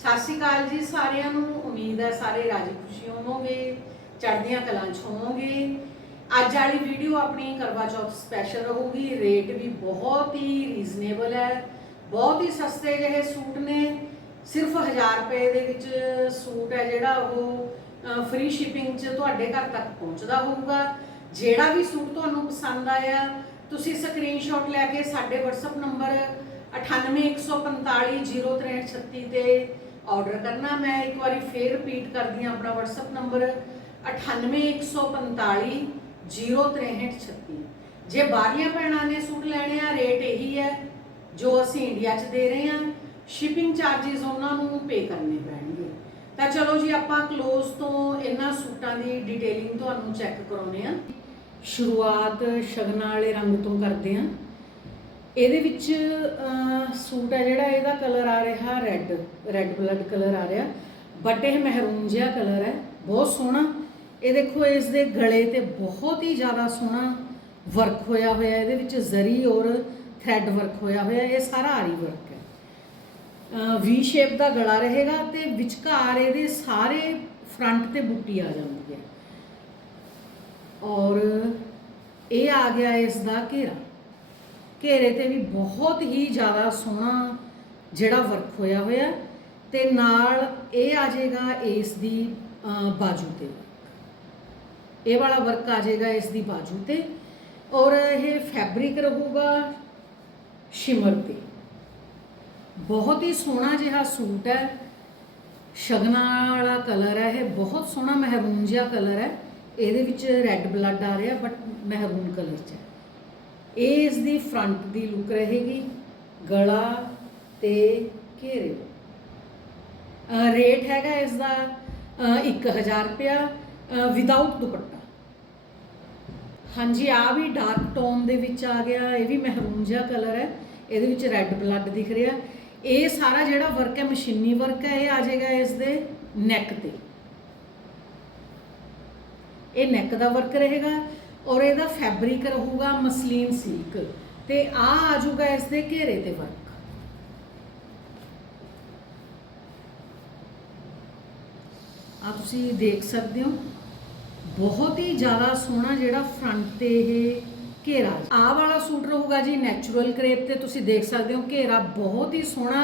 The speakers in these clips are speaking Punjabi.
ਸਤਿ ਸ਼੍ਰੀ ਅਕਾਲ ਜੀ ਸਾਰਿਆਂ ਨੂੰ। ਉਮੀਦ ਹੈ ਸਾਰੇ ਰਾਜੀ ਖੁਸ਼ੀ ਹੋਵੋਗੇ, ਚੜ੍ਹਦੀਆਂ ਕਲਾਂ 'ਚ ਹੋਵੋਗੇ। ਅੱਜ ਵਾਲੀ ਵੀਡੀਓ ਆਪਣੀ ਕਰਵਾ ਚੌਥ ਸਪੈਸ਼ਲ ਰਹੂਗੀ। ਰੇਟ ਵੀ ਬਹੁਤ ਹੀ ਰੀਜ਼ਨੇਬਲ ਹੈ। ਬਹੁਤ ਹੀ ਸਸਤੇ ਜਿਹੇ ਸੂਟ ਨੇ। ਸਿਰਫ 1000 ਰੁਪਏ ਦੇ ਵਿੱਚ ਸੂਟ ਹੈ ਜਿਹੜਾ ਉਹ ਫ੍ਰੀ ਸ਼ਿਪਿੰਗ 'ਚ ਤੁਹਾਡੇ ਘਰ ਤੱਕ ਪਹੁੰਚਦਾ ਹੋਊਗਾ। ਜਿਹੜਾ ਵੀ ਸੂਟ ਤੁਹਾਨੂੰ ਪਸੰਦ ਆਇਆ, ਤੁਸੀਂ ਸਕਰੀਨਸ਼ਾਟ ਲੈ ਕੇ ਸਾਡੇ WhatsApp ਨੰਬਰ 9814506336 ਤੇ ਆਰਡਰ ਕਰਨਾ, ਮੈਂ ਇੱਕ ਵਾਰੀ ਫੇਰ ਰਿਪੀਟ ਕਰਦੀ ਹਾਂ ਆਪਣਾ WhatsApp ਨੰਬਰ 9815506336 ਜੇ ਬਾਹਰਲੀਆਂ ਭੈਣਾਂ ਨੇ ਸੂਟ ਲੈਣੇ ਆ ਰੇਟ ਇਹੀ ਹੈ ਜੋ ਅਸੀਂ ਇੰਡੀਆ 'ਚ ਦੇ ਰਹੇ ਹਾਂ। ਸ਼ਿਪਿੰਗ ਚਾਰजेस ਉਹਨਾਂ ਨੂੰ ਪੇ ਕਰਨੇ ਪੈਣਗੇ। ਤਾਂ ਚਲੋ ਜੀ, ਆਪਾਂ ক্লোਜ਼ ਤੋਂ ਇਹਨਾਂ ਸੂਟਾਂ ਦੀ ਡਿਟੇਲਿੰਗ ਤੁਹਾਨੂੰ ਚੈੱਕ ਕਰਾਉਨੇ ਆ ਸ਼ੁਰੂਆਤ ਸ਼ਗਨਾਂ ਵਾਲੇ ਰੰਗ ਤੋਂ ਕਰਦੇ ਆ ਇਹਦੇ ਵਿੱਚ ਸੂਟ ਹੈ ਜਿਹੜਾ, ਇਹਦਾ ਕਲਰ ਆ ਰਿਹਾ ਰੈੱਡ ਰੈੱਡ ਬਲੱਡ ਕਲਰ ਆ ਰਿਹਾ ਬਟ ਇਹ ਮਹਿਰੂਨ ਜਿਹਾ ਕਲਰ ਹੈ, ਬਹੁਤ ਸੋਹਣਾ। ਇਹ ਦੇਖੋ ਇਸ ਦੇ ਗਲੇ ਤੇ ਬਹੁਤ ਹੀ ਜ਼ਿਆਦਾ ਸੋਹਣਾ ਵਰਕ ਹੋਇਆ ਹੋਇਆ, ਇਹਦੇ ਵਿੱਚ ਜ਼ਰੀ ਔਰ ਥ੍ਰੈਡ ਵਰਕ ਹੋਇਆ ਹੋਇਆ, ਇਹ ਸਾਰਾ ਆਰੀ ਵਰਕ ਹੈ। ਵੀ ਸ਼ੇਪ ਦਾ ਗਲਾ ਰਹੇਗਾ ਤੇ ਵਿਚਕਾਰ ਇਹਦੇ ਸਾਰੇ ਫਰੰਟ ਤੇ ਬੁੱਟੀ ਆ ਜਾਂਦੀ ਹੈ। ਔਰ ਇਹ ਆ ਗਿਆ ਇਸ ਦਾ ਘੇਰਾ। ਘੇਰੇ ਤੇ ਵੀ ਬਹੁਤ ਹੀ ਜ਼ਿਆਦਾ ਸੋਹਣਾ ਜਿਹੜਾ ਵਰਕ ਹੋਇਆ ਹੋਇਆ ਤੇ ਨਾਲ ਇਹ ਆ ਜਾਏਗਾ ਇਸ ਦੀ ਬਾਜੂ ਤੇ। ਇਹ ਵਾਲਾ ਵਰਕ ਆ ਜਾਏਗਾ ਇਸ ਦੀ ਬਾਜੂ ਤੇ ਔਰ ਇਹ ਫੈਬਰਿਕ ਰਹੂਗਾ ਸ਼ਿਮਰ ਤੇ। ਬਹੁਤ ਹੀ ਸੋਹਣਾ ਜਿਹਾ ਸੂਟ ਹੈ। ਸ਼ਗਨਾ ਵਾਲਾ ਕਲਰ ਹੈ ਇਹ, ਬਹੁਤ ਸੋਹਣਾ ਮਹਿਰੂਨ ਜਿਹਾ ਕਲਰ ਹੈ। ਇਹਦੇ ਵਿੱਚ ਰੈੱਡ ਬਲੱਡ ਆ ਰਿਹਾ ਬਟ ਮਹਿਰੂਨ ਕਲਰ ਚ ਹੈ। ਇਹ ਇਸ ਦੀ ਫਰੰਟ ਦੀ ਲੁੱਕ ਰਹੇਗੀ, ਗਲਾ ਤੇ ਘੇਰੇ। ਰੇਟ ਹੈਗਾ ਇਸ ਦਾ ਅਹ 1000 ਰੁਪਿਆ ਵਿਦਆਊਟ ਦੁਪੱਟਾ। ਹਾਂਜੀ ਆ ਵੀ ਡਾਰਕ ਟੋਨ ਦੇ ਵਿੱਚ ਆ ਗਿਆ, ਇਹ ਵੀ ਮਹਿਰੂਨ ਜਿਹਾ ਕਲਰ ਹੈ, ਇਹਦੇ ਵਿੱਚ ਰੈੱਡ ਬਲੱਡ ਦਿਖ ਰਿਹਾ। ਇਹ ਸਾਰਾ ਜਿਹੜਾ ਵਰਕ ਹੈ, ਮਸ਼ੀਨੀ ਵਰਕ ਹੈ, ਇਹ ਆ ਜਾਏਗਾ ਇਸ ਦੇ ਨੈਕ ਤੇ। ਇਹ ਨੈਕ ਦਾ ਵਰਕ ਰਹੇਗਾ। ਔਰ ਇਹਦਾ ਫੈਬਰਿਕ ਰਹੂਗਾ ਮਸਲੀਨ ਸਿਲਕ ਤੇ ਆ ਆ ਜਾਊਗਾ ਇਸ ਦੇ ਘੇਰੇ ਤੇ ਵਰਕ ਆ ਤੁਸੀਂ ਦੇਖ ਸਕਦੇ ਹੋ, ਬਹੁਤ ਹੀ ਜ਼ਿਆਦਾ ਸੋਹਣਾ ਜਿਹੜਾ ਫਰੰਟ ਤੇ ਇਹ ਘੇਰਾ। ਆ ਵਾਲਾ ਸੂਟ ਰਹੂਗਾ ਜੀ ਨੈਚੁਰਲ ਕਰੇਪ ਤੇ, ਤੁਸੀਂ ਦੇਖ ਸਕਦੇ ਹੋ ਘੇਰਾ ਬਹੁਤ ਹੀ ਸੋਹਣਾ,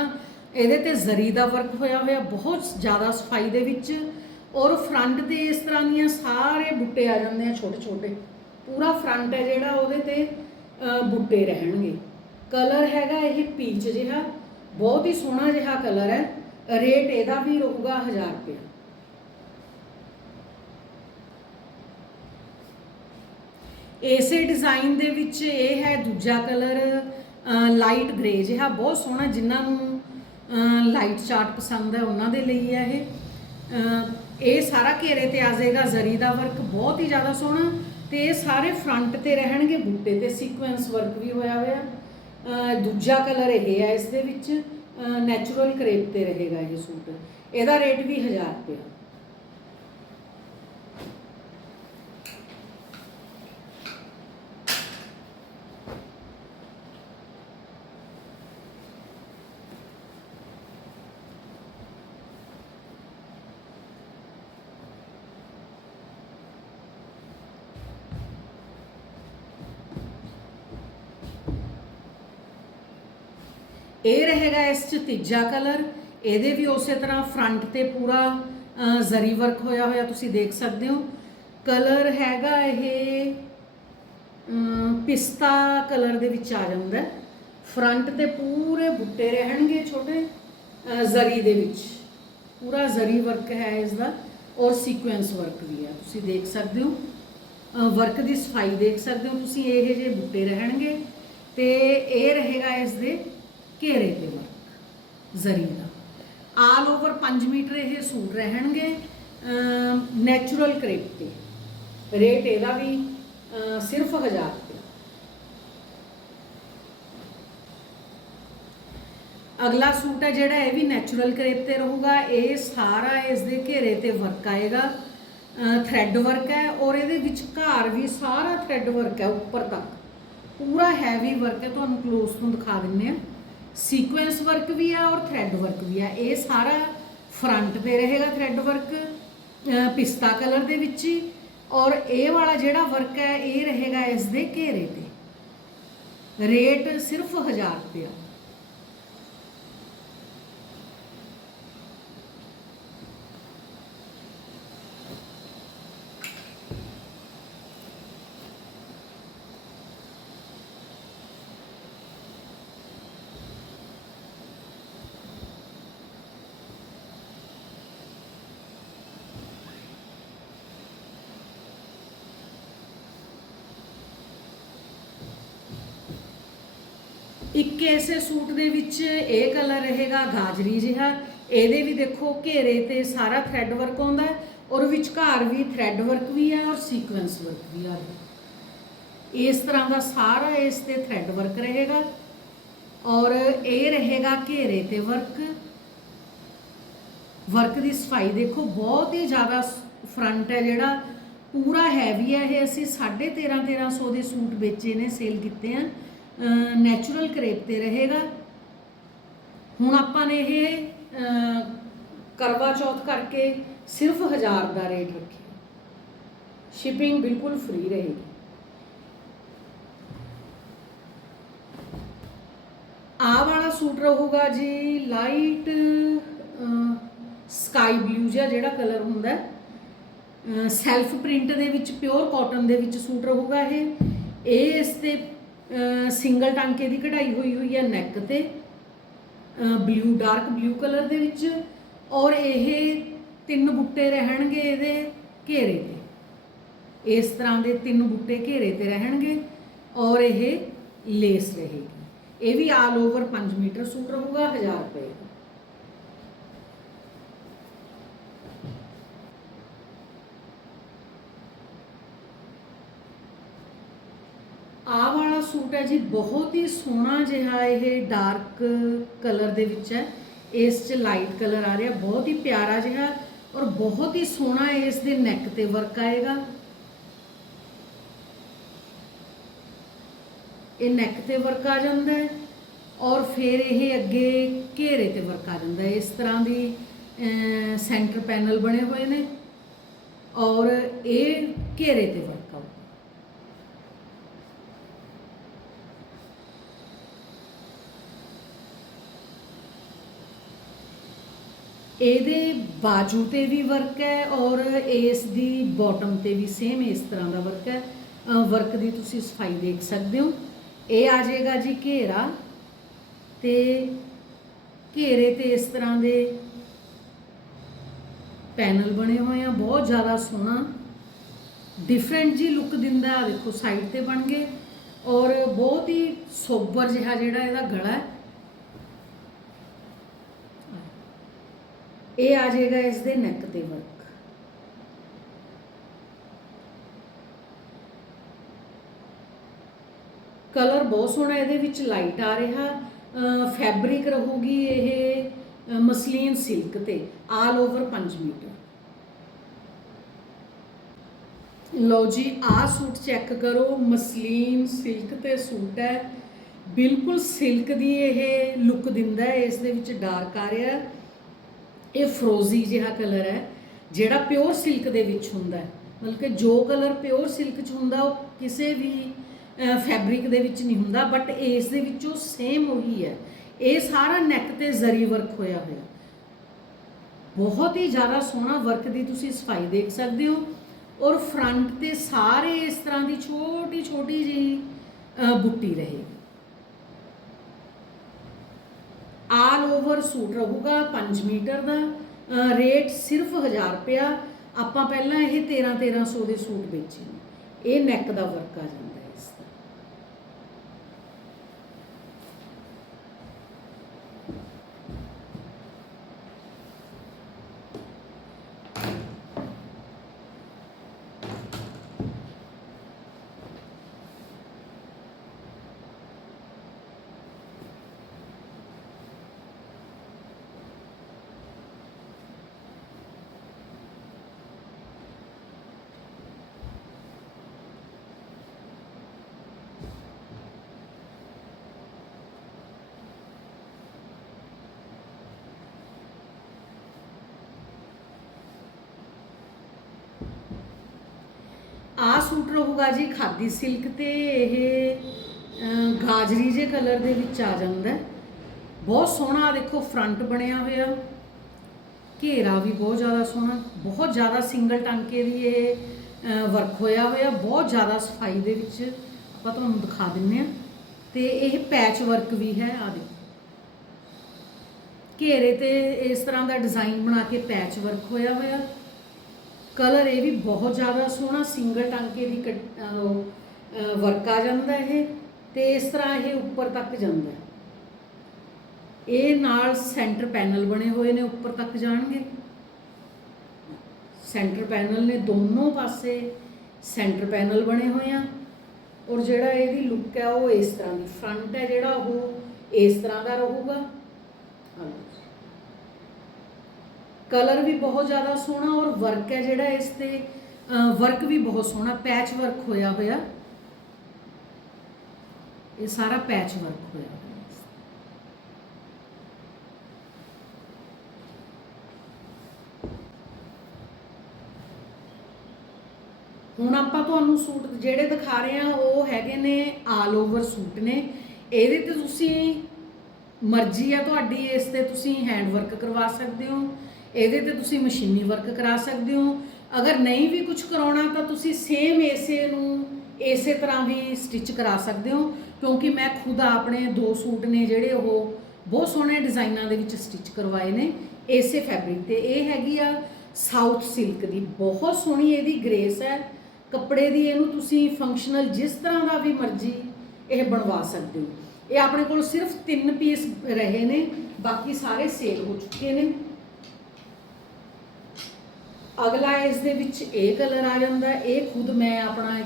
ਇਹਦੇ ਤੇ ਜ਼ਰੀ ਦਾ ਵਰਕ ਹੋਇਆ ਹੋਇਆ, ਬਹੁਤ ਜ਼ਿਆਦਾ ਸਫ਼ਾਈ ਦੇ ਵਿੱਚ ਔਰ ਫਰੰਟ ਤੇ ਇਸ ਤਰ੍ਹਾਂ ਦੀਆਂ ਸਾਰੇ ਬੁੱਟੇ ਆ ਜਾਂਦੇ ਆ ਛੋਟੇ ਛੋਟੇ ਪੂਰਾ ਫਰੰਟ ਹੈ ਜਿਹੜਾ ਉਹਦੇ ਤੇ ਬੂਟੇ ਰਹਿਣਗੇ। ਕਲਰ ਹੈਗਾ ਇਹ ਪੀਚ ਜਿਹਾ, ਬਹੁਤ ਹੀ ਸੋਹਣਾ ਜਿਹਾ ਕਲਰ ਹੈ। ਰੇਟ ਇਹਦਾ ਵੀ ਰਹੂਗਾ 1000 ਰੁਪਏ ਇਸੇ ਡਿਜ਼ਾਈਨ ਦੇ ਵਿੱਚ ਇਹ ਹੈ ਦੂਜਾ ਕਲਰ ਲਾਈਟ ਗ੍ਰੇ ਜਿਹਾ, ਬਹੁਤ ਸੋਹਣਾ, ਜਿਨ੍ਹਾਂ ਨੂੰ ਲਾਈਟ ਚਾਰਟ ਪਸੰਦ ਹੈ, ਉਹਨਾਂ ਦੇ ਲਈ ਹੈ ਇਹ। ਇਹ ਸਾਰਾ ਘੇਰੇ ਤੇ ਆ ਜਾਏਗਾ, ਜ਼ਰੀ ਦਾ ਵਰਕ ਬਹੁਤ ਹੀ ਜ਼ਿਆਦਾ ਸੋਹਣਾ। ਤੇ ਇਹ ਸਾਰੇ ਫਰੰਟ ਤੇ ਰਹਿਣਗੇ, ਬੂਟੇ ਤੇ ਸੀਕੁਐਂਸ ਵਰਕ ਵੀ ਹੋਇਆ ਹੋਇਆ। ਦੂਜਾ ਕਲਰ ਇਹ ਹੈ ਇਸ ਦੇ ਵਿੱਚ ਨੈਚੁਰਲ ਕਰੇਪ ਤੇ ਰਹੇਗਾ ਇਹ ਸੂਟ। ਇਹਦਾ ਰੇਟ ਵੀ 1000 ਰੁਪਏ ਇਹ ਰਹੇਗਾ ਇਸ ਚ ਤੀਜਾ ਕਲਰ। ਇਹਦੇ ਵੀ ਉਸੇ ਤਰ੍ਹਾਂ ਫਰੰਟ ਤੇ ਪੂਰਾ ਜ਼ਰੀ ਵਰਕ ਹੋਇਆ ਹੋਇਆ ਤੁਸੀਂ ਦੇਖ ਸਕਦੇ ਹੋ। ਕਲਰ ਹੈਗਾ ਇਹ ਪਿਸਤਾ ਕਲਰ ਦੇ ਵਿੱਚ ਆ ਜਾਂਦਾ। ਫਰੰਟ ਤੇ ਪੂਰੇ ਬੁੱਟੇ ਰਹਿਣਗੇ ਛੋਟੇ ਜ਼ਰੀ ਦੇ ਵਿੱਚ। ਪੂਰਾ ਜ਼ਰੀ ਵਰਕ ਹੈ ਇਸ ਦਾ ਔਰ ਸੀਕੁਐਂਸ ਵਰਕ ਵੀ ਹੈ। ਤੁਸੀਂ ਦੇਖ ਸਕਦੇ ਹੋ। ਵਰਕ ਦੀ ਸਫ਼ਾਈ ਦੇਖ ਸਕਦੇ ਹੋ। ਤੁਸੀਂ ਇਹ ਜਿਹੇ ਬੁੱਟੇ ਰਹਿਣਗੇ ਤੇ ਇਹ ਰਹੇਗਾ ਇਸ ਦੇ ਘੇਰੇ ਤੇ ਵਰਕ ਜ਼ਰੀ ਦਾ। ਆਲ ਓਵਰ 5 ਮੀਟਰ ਇਹ ਸੂਟ ਰਹਿਣਗੇ ਨੈਚੁਰਲ ਕਰੇਪ ਤੇ। ਰੇਟ ਇਹਦਾ ਵੀ ਸਿਰਫ 1000 ਰੁਪਏ। ਅਗਲਾ ਸੂਟ ਹੈ ਜਿਹੜਾ ਇਹ ਵੀ ਨੈਚੁਰਲ ਕਰੇਪ ਤੇ ਰਹੂਗਾ। ਇਹ ਸਾਰਾ ਇਸ ਦੇ ਘੇਰੇ ਤੇ ਵਰਕ ਆਏਗਾ। ਥ੍ਰੈਡ ਵਰਕ ਹੈ ਔਰ ਇਹਦੇ ਵਿੱਚ ਵਿਚਕਾਰ ਵੀ ਸਾਰਾ ਥ੍ਰੈਡ ਵਰਕ ਹੈ ਉੱਪਰ ਤੱਕ। ਪੂਰਾ ਹੈਵੀ ਵਰਕ ਹੈ, ਤੁਹਾਨੂੰ ਕਲੋਜ਼ ਤੋਂ ਦਿਖਾ ਦਿੰਨੇ ਆ ਸੀਕੁਐਂਸ ਵਰਕ ਵੀ ਆ ਔਰ ਥ੍ਰੈਡ ਵਰਕ ਵੀ ਆ। ਇਹ ਸਾਰਾ ਫਰੰਟ ਤੇ ਰਹੇਗਾ ਥ੍ਰੈਡ ਵਰਕ ਪਿਸਤਾ ਕਲਰ ਦੇ ਵਿੱਚ ਔਰ ਇਹ ਵਾਲਾ ਜਿਹੜਾ ਵਰਕ ਹੈ, ਇਹ ਰਹੇਗਾ ਇਸ ਦੇ ਘੇਰੇ ਤੇ। ਰੇਟ ਸਿਰਫ 1000 ਰੁਪਇਆ। ਇੱਕ ਐਸੇ ਸੂਟ ਦੇ ਵਿੱਚ ਇਹ ਕਲਰ ਰਹੇਗਾ ਗਾਜਰੀ ਜਿਹਾ। ਇਹਦੇ ਵੀ ਦੇਖੋ ਘੇਰੇ ਤੇ ਸਾਰਾ ਥ੍ਰੈਡ ਵਰਕ ਆਉਂਦਾ ਔਰ ਵਿਚਕਾਰ ਵੀ ਥ੍ਰੈਡ ਵਰਕ ਵੀ ਹੈ ਔਰ ਸੀਕੁਐਂਸ ਵਰਕ ਵੀ ਆ। ਇਸ ਤਰ੍ਹਾਂ ਦਾ ਸਾਰਾ ਇਸ ਤੇ ਥ੍ਰੈਡ ਵਰਕ ਰਹੇਗਾ ਔਰ ਇਹ ਰਹੇਗਾ ਘੇਰੇ ਤੇ ਵਰਕ ਵਰਕ ਦੀ ਸਫ਼ਾਈ ਦੇਖੋ ਬਹੁਤ ਹੀ ਜ਼ਿਆਦਾ ਫਰੰਟ ਹੈ ਜਿਹੜਾ। ਪੂਰਾ ਹੈਵੀ ਹੈ ਇਹ। ਅਸੀਂ 13.5 1300 ਦੇ ਸੂਟ ਵੇਚੇ ਨੇ ਸੇਲ ਕੀਤੇ ਆ ਨੈਚੁਰਲ ਕਰੇਪ ਤੇ ਰਹੇਗਾ। ਹੁਣ ਆਪਾਂ ਨੇ ਇਹ ਕਰਵਾ ਚੌਥ ਕਰਕੇ ਸਿਰਫ 1000 ਦਾ ਰੇਟ ਰੱਖਿਆ। ਸ਼ਿਪਿੰਗ ਬਿਲਕੁਲ ਫ੍ਰੀ ਰਹੇਗੀ। ਆ ਵਾਲਾ ਸੂਟ ਰਹੂਗਾ ਜੀ ਲਾਈਟ ਸਕਾਈ ਬਲੂ ਜਿਹਾ ਜਿਹੜਾ ਕਲਰ ਹੁੰਦਾ ਹੈ। ਸੈਲਫ ਪ੍ਰਿੰਟ ਦੇ ਵਿੱਚ ਪਿਓਰ ਕਾਟਨ ਦੇ ਵਿੱਚ ਸੂਟ ਰਹੂਗਾ ਇਹ। ਇਹ ਇਸ ਤੇ ਸਿੰਗਲ ਟਾਂਕੇ ਦੀ ਕਢਾਈ ਹੋਈ ਹੋਈ ਹੈ ਨੈਕ ਤੇ ਬਲੂ ਡਾਰਕ ਬਲੂ ਕਲਰ ਦੇ ਵਿੱਚ, ਔਰ ਇਹ ਤਿੰਨ ਬੁੱਟੇ ਰਹਿਣਗੇ ਇਹਦੇ ਘੇਰੇ ਤੇ। ਇਸ ਤਰ੍ਹਾਂ ਦੇ ਤਿੰਨ ਬੁੱਟੇ ਘੇਰੇ ਤੇ ਰਹਿਣਗੇ, ਔਰ ਇਹ ਲੇਸ ਰਹੇਗੀ। ਇਹ ਵੀ ਆਲ ਓਵਰ 5 ਮੀਟਰ ਸੂਟ ਰਹੂਗਾ 1000 ਰੁਪਏ ਦਾ ਆਹ ਵਾਲਾ ਸੂਟ ਹੈ ਜੀ, ਬਹੁਤ ਹੀ ਸੋਹਣਾ ਜਿਹਾ ਇਹ ਡਾਰਕ ਕਲਰ ਦੇ ਵਿੱਚ ਹੈ। ਇਸ 'ਚ ਲਾਈਟ ਕਲਰ ਆ ਰਿਹਾ, ਬਹੁਤ ਹੀ ਪਿਆਰਾ ਜਿਹਾ ਔਰ ਬਹੁਤ ਹੀ ਸੋਹਣਾ ਇਸ ਦੇ ਨੈਕ ਤੇ ਵਰਕ ਆਏਗਾ। ਇਹ ਨੈਕ ਤੇ ਵਰਕ ਆ ਜਾਂਦਾ ਹੈ ਔਰ ਫਿਰ ਇਹ ਅੱਗੇ ਘੇਰੇ ਤੇ ਵਰਕ ਆ ਜਾਂਦਾ ਹੈ। ਇਸ ਤਰ੍ਹਾਂ ਦੀ ਸੈਂਟਰ ਪੈਨਲ ਬਣੇ ਹੋਏ ਨੇ ਔਰ ਇਹ ਘੇਰੇ ਤੇ ਵਰਕ ਆਊਗਾ ਇਹਦੇ ਬਾਜੂ ਤੇ ਵੀ ਵਰਕ ਹੈ ਔਰ ਇਸ ਦੀ ਬਾਟਮ ਤੇ ਵੀ ਸੇਮ ਇਸ ਤਰ੍ਹਾਂ ਦਾ ਵਰਕ ਹੈ। ਵਰਕ ਦੀ ਤੁਸੀਂ ਸਫ਼ਾਈ ਦੇਖ ਸਕਦੇ ਹੋ। ਇਹ ਆ ਜਾਏਗਾ ਜੀ ਘੇਰਾ ਤੇ ਘੇਰੇ ਤੇ ਇਸ ਤਰ੍ਹਾਂ ਦੇ ਪੈਨਲ ਬਣੇ ਹੋਏ ਆ, ਬਹੁਤ ਜ਼ਿਆਦਾ ਸੋਹਣਾ। ਡਿਫਰੈਂਟ ਜੀ ਲੁੱਕ ਦਿੰਦਾ ਦੇਖੋ ਸਾਈਡ ਤੇ ਬਣ ਗਏ। ਔਰ ਬਹੁਤ ਹੀ ਸੋਬਰ ਜਿਹਾ ਜਿਹੜਾ ਇਹਦਾ ਗਲਾ ਹੈ। ਇਹ ਆ ਜਾਏਗਾ ਇਸ ਦੇ ਨੈਕ ਤੇ ਵਰਕ ਕਲਰ ਬਹੁਤ ਸੋਹਣਾ ਇਹਦੇ ਵਿੱਚ ਲਾਈਟ ਆ ਰਿਹਾ। ਫੈਬਰਿਕ ਰਹੂਗੀ ਇਹ ਮਸਲੀਨ ਸਿਲਕ ਤੇ ਆਲ ਓਵਰ 5 ਮੀਟਰ। ਲਓ ਜੀ, ਆਹ ਸੂਟ ਚੈੱਕ ਕਰੋ, ਮਸਲੀਨ ਸਿਲਕ ਤੇ ਸੂਟ ਹੈ। ਬਿਲਕੁਲ ਸਿਲਕ ਦੀ ਇਹ ਲੁੱਕ ਦਿੰਦਾ ਹੈ, ਇਸ ਦੇ ਵਿੱਚ ਡਾਰਕ ਆ ਰਿਹਾ। ਹੈ ਇਹ ਫਰੋਜ਼ੀ ਜਿਹਾ ਕਲਰ ਹੈ ਜਿਹੜਾ ਪਿਓਰ ਸਿਲਕ ਦੇ ਵਿੱਚ ਹੁੰਦਾ ਹੈ। ਮਤਲਬ ਕਿ ਜੋ ਕਲਰ ਪਿਓਰ ਸਿਲਕ 'ਚ ਹੁੰਦਾ ਉਹ ਕਿਸੇ ਵੀ ਫੈਬਰਿਕ ਦੇ ਵਿੱਚ ਨਹੀਂ ਹੁੰਦਾ ਬਟ ਇਸ ਦੇ ਵਿੱਚੋਂ ਸੇਮ ਉਹੀ ਹੈ। ਇਹ ਸਾਰਾ ਨੈਕ ਤੇ ਜ਼ਰੀ ਵਰਕ ਹੋਇਆ ਹੋਇਆ। ਬਹੁਤ ਹੀ ਜ਼ਿਆਦਾ ਸੋਹਣਾ ਵਰਕ ਦੀ ਤੁਸੀਂ ਸਫ਼ਾਈ ਦੇਖ ਸਕਦੇ ਹੋ। ਔਰ ਫਰੰਟ ਤੇ ਸਾਰੇ ਇਸ ਤਰ੍ਹਾਂ ਦੀ ਛੋਟੀ ਛੋਟੀ ਜਿਹੀ ਅ, ਬੁੱਟੀ ਰਹੇਗੀ। ਆਲ ਓਵਰ ਸੂਟ ਰਹੂਗਾ 5 ਮੀਟਰ ਦਾ ਰੇਟ ਸਿਰਫ 1000 ਰੁਪਇਆ। ਆਪਾਂ ਪਹਿਲਾਂ ਇਹ 13 1300 ਦੇ ਸੂਟ ਵੇਚੇ ਨੇ। ਇਹ ਨੈਕ ਦਾ ਵਰਕ ਆ ਜਾਂਦਾ ਇਸ ਦਾ। ਸੂਟ ਰਹੂਗਾ ਜੀ ਖਾਦੀ ਸਿਲਕ ਤੇ ਇਹ ਗਾਜਰੀ ਜੇ ਕਲਰ ਦੇ ਵਿੱਚ ਆ ਜਾਂਦਾ ਬਹੁਤ ਸੋਹਣਾ ਦੇਖੋ ਫਰੰਟ ਬਣਿਆ ਹੋਇਆ। ਘੇਰਾ ਵੀ ਬਹੁਤ ਜ਼ਿਆਦਾ ਸੋਹਣਾ। ਬਹੁਤ ਜ਼ਿਆਦਾ ਸਿੰਗਲ ਟਾਂਕੇ ਦੀ ਇਹ ਵਰਕ ਹੋਇਆ ਹੋਇਆ। ਬਹੁਤ ਜ਼ਿਆਦਾ ਸਫ਼ਾਈ ਦੇ ਵਿੱਚ ਆਪਾਂ ਤੁਹਾਨੂੰ ਦਿਖਾ ਦਿੰਨੇ ਆ ਤੇ ਇਹ ਪੈਚ ਵਰਕ ਵੀ ਹੈ ਆ ਦੇਖੋ। ਘੇਰੇ ਤੇ ਇਸ ਤਰ੍ਹਾਂ ਦਾ ਡਿਜ਼ਾਈਨ ਬਣਾ ਕੇ ਪੈਚ ਵਰਕ ਹੋਇਆ ਹੋਇਆ। ਕਲਰ ਇਹ ਵੀ ਬਹੁਤ ਜ਼ਿਆਦਾ ਸੋਹਣਾ ਸਿੰਗਲ ਟਾਂਕੇ ਦੀ ਵਰਕ ਆ ਜਾਂਦਾ ਇਹ ਤੇ ਇਸ ਤਰ੍ਹਾਂ ਇਹ ਉੱਪਰ ਤੱਕ ਜਾਂਦਾ ਇਹ ਨਾਲ ਸੈਂਟਰ ਪੈਨਲ ਬਣੇ ਹੋਏ ਨੇ ਉੱਪਰ ਤੱਕ ਜਾਣਗੇ। ਸੈਂਟਰ ਪੈਨਲ ਨੇ ਦੋਨੋਂ ਪਾਸੇ ਸੈਂਟਰ ਪੈਨਲ ਬਣੇ ਹੋਏ ਆ ਔਰ ਜਿਹੜਾ ਇਹਦੀ ਲੁੱਕ ਹੈ ਉਹ ਇਸ ਤਰ੍ਹਾਂ ਦੀ। ਫਰੰਟ ਹੈ ਜਿਹੜਾ ਉਹ ਇਸ ਤਰ੍ਹਾਂ ਦਾ ਰਹੂਗਾ। ਕਲਰ ਵੀ ਬਹੁਤ ਜ਼ਿਆਦਾ ਸੋਹਣਾ ਔਰ ਵਰਕ ਹੈ ਜਿਹੜਾ ਇਸ ਤੇ ਵਰਕ ਵੀ ਬਹੁਤ ਸੋਹਣਾ ਪੈਚ ਵਰਕ ਹੋਇਆ ਹੋਇਆ। ਇਹ ਸਾਰਾ ਪੈਚ ਵਰਕ ਹੋਇਆ ਹੁਣ ਆਪਾਂ ਤੁਹਾਨੂੰ ਸੂਟ ਜਿਹੜੇ ਦਿਖਾ ਰਹੇ ਆ ਉਹ ਹੈਗੇ ਨੇ ਆਲ ਓਵਰ ਸੂਟ ਨੇ। ਇਹਦੇ ਤੇ ਤੁਸੀਂ ਮਰਜ਼ੀ ਆ ਤੁਹਾਡੀ, ਇਸ ਤੇ ਤੁਸੀਂ ਹੈਂਡ ਵਰਕ ਕਰਵਾ ਸਕਦੇ ਹੋ। ਇਹਦੇ ਤੇ ਤੁਸੀਂ ਮਸ਼ੀਨੀ ਵਰਕ ਕਰਾ ਸਕਦੇ ਹੋ। ਅਗਰ ਨਹੀਂ ਵੀ ਕੁਝ ਕਰਾਉਣਾ, ਤਾਂ ਤੁਸੀਂ ਸੇਮ ਇਸੇ ਨੂੰ ਇਸੇ ਤਰ੍ਹਾਂ ਵੀ ਸਟਿਚ ਕਰਾ ਸਕਦੇ ਹੋ, ਕਿਉਂਕਿ ਮੈਂ ਖੁਦ ਆਪਣੇ ਦੋ ਸੂਟ ਨੇ ਜਿਹੜੇ ਉਹ ਬਹੁਤ ਸੋਹਣੇ ਡਿਜ਼ਾਈਨਾਂ ਦੇ ਵਿੱਚ ਸਟਿਚ ਕਰਵਾਏ ਨੇ ਇਸੇ ਫੈਬਰਿਕ ਤੇ। ਇਹ ਹੈਗੀ ਆ ਸਾਊਥ ਸਿਲਕ ਦੀ। ਬਹੁਤ ਸੋਹਣੀ ਇਹਦੀ ਗ੍ਰੇਸ ਹੈ। ਕੱਪੜੇ ਦੀ ਇਹਨੂੰ ਤੁਸੀਂ ਫੰਕਸ਼ਨਲ ਜਿਸ ਤਰ੍ਹਾਂ ਦਾ ਵੀ ਮਰਜ਼ੀ ਇਹ ਬਣਵਾ ਸਕਦੇ ਹੋ। ਇਹ ਆਪਣੇ ਕੋਲ ਸਿਰਫ 3 ਪੀਸ ਰਹੇ ਨੇ, ਬਾਕੀ ਸਾਰੇ ਸੇਲ ਹੋ ਚੁੱਕੇ ਨੇ। ਅਗਲਾ ਇਸ ਦੇ ਵਿੱਚ ਇਹ ਕਲਰ ਆ ਜਾਂਦਾ ਇਹ ਖੁਦ ਮੈਂ ਆਪਣਾ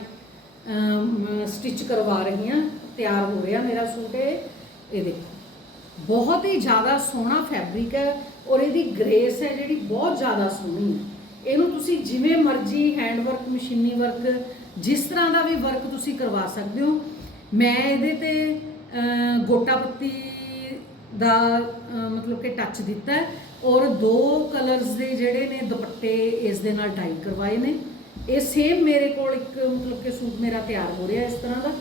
ਸਟਿਚ ਕਰਵਾ ਰਹੀ ਹਾਂ ਤਿਆਰ ਹੋ ਰਿਹਾ ਮੇਰਾ ਸੂਟ ਇਹ। ਇਹ ਦੇਖੋ ਬਹੁਤ ਹੀ ਜ਼ਿਆਦਾ ਸੋਹਣਾ ਫੈਬਰਿਕ ਹੈ ਔਰ ਇਹਦੀ ਗ੍ਰੇਸ ਹੈ ਜਿਹੜੀ ਬਹੁਤ ਜ਼ਿਆਦਾ ਸੋਹਣੀ ਹੈ। ਇਹਨੂੰ ਤੁਸੀਂ ਜਿਵੇਂ ਮਰਜ਼ੀ ਹੈਂਡ ਵਰਕ ਮਸ਼ੀਨੀ ਵਰਕ ਜਿਸ ਤਰ੍ਹਾਂ ਦਾ ਵੀ ਵਰਕ ਤੁਸੀਂ ਕਰਵਾ ਸਕਦੇ ਹੋ। ਮੈਂ ਇਹਦੇ ਤੇ ਅਹ, ਗੋਟਾ ਪੱਤੀ ਦਾ ਮਤਲਬ ਕਿ ਟੱਚ ਦਿੱਤਾ ਔਰ ਦੋ ਕਲਰਸ ਦੇ ਜਿਹੜੇ ਨੇ ਦੁਪੱਟੇ ਇਸ ਦੇ ਨਾਲ ਟਾਈ ਕਰਵਾਏ ਨੇ। ਇਹ ਸੇਮ ਮੇਰੇ ਕੋਲ ਇੱਕ ਮਤਲਬ ਕਿ ਸੂਟ ਮੇਰਾ ਤਿਆਰ ਹੋ ਰਿਹਾ ਇਸ ਤਰ੍ਹਾਂ ਦਾ।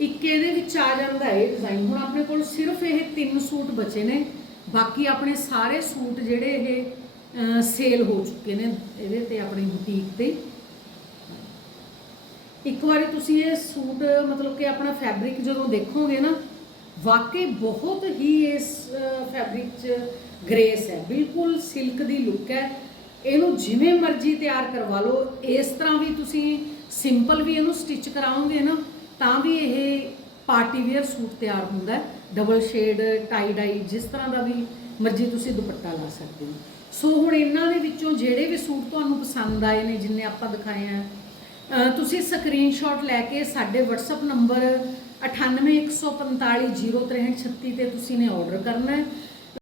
ਇੱਕ ਇਹਦੇ ਵਿੱਚ ਆ ਜਾਂਦਾ ਇਹ ਡਿਜ਼ਾਈਨ ਹੁਣ ਆਪਣੇ ਕੋਲ ਸਿਰਫ ਇਹ ਤਿੰਨ ਸੂਟ ਬਚੇ ਨੇ। ਬਾਕੀ ਆਪਣੇ ਸਾਰੇ ਸੂਟ ਜਿਹੜੇ ਇਹ ਸੇਲ ਹੋ ਚੁੱਕੇ ਨੇ ਇਹਦੇ ਤੇ ਆਪਣੀ ਬੁਟੀਕ ਤੇ। ਇੱਕ ਵਾਰੀ ਤੁਸੀਂ ਇਹ ਸੂਟ, ਮਤਲਬ ਕਿ ਆਪਣਾ ਫੈਬਰਿਕ ਜਦੋਂ ਦੇਖੋਗੇ ਨਾ, ਵਾਕਈ ਬਹੁਤ ਹੀ ਇਸ ਫੈਬਰਿਕ 'ਚ ਗ੍ਰੇਸ ਹੈ। ਬਿਲਕੁਲ ਸਿਲਕ ਦੀ ਲੁੱਕ ਹੈ। ਇਹਨੂੰ ਜਿਵੇਂ ਮਰਜ਼ੀ ਤਿਆਰ ਕਰਵਾ ਲਓ। ਇਸ ਤਰ੍ਹਾਂ ਵੀ ਤੁਸੀਂ ਸਿੰਪਲ ਵੀ ਇਹਨੂੰ ਸਟਿਚ ਕਰਾਓਗੇ ਨਾ, ਤਾਂ ਵੀ ਇਹ ਪਾਰਟੀ ਵੇਅਰ ਸੂਟ ਤਿਆਰ ਹੁੰਦਾ ਹੈ। ਡਬਲ ਸ਼ੇਡ ਟਾਈ ਡਾਈ ਜਿਸ ਤਰ੍ਹਾਂ ਦਾ ਵੀ ਮਰਜ਼ੀ ਤੁਸੀਂ ਦੁਪੱਟਾ ਲਾ ਸਕਦੇ ਹੋ। ਸੋ ਹੁਣ ਇਹਨਾਂ ਦੇ ਵਿੱਚੋਂ ਜਿਹੜੇ ਵੀ ਸੂਟ ਤੁਹਾਨੂੰ ਪਸੰਦ ਆਏ ਨੇ, ਜਿੰਨੇ ਆਪਾਂ ਦਿਖਾਏ ਆ ਤੁਸੀਂ ਸਕਰੀਨਸ਼ਾਟ ਲੈ ਕੇ ਸਾਡੇ WhatsApp ਨੰਬਰ 9815506336 ਤੇ ਤੁਸੀਂ ਨੇ ਆਰਡਰ ਕਰਨਾ ਹੈ।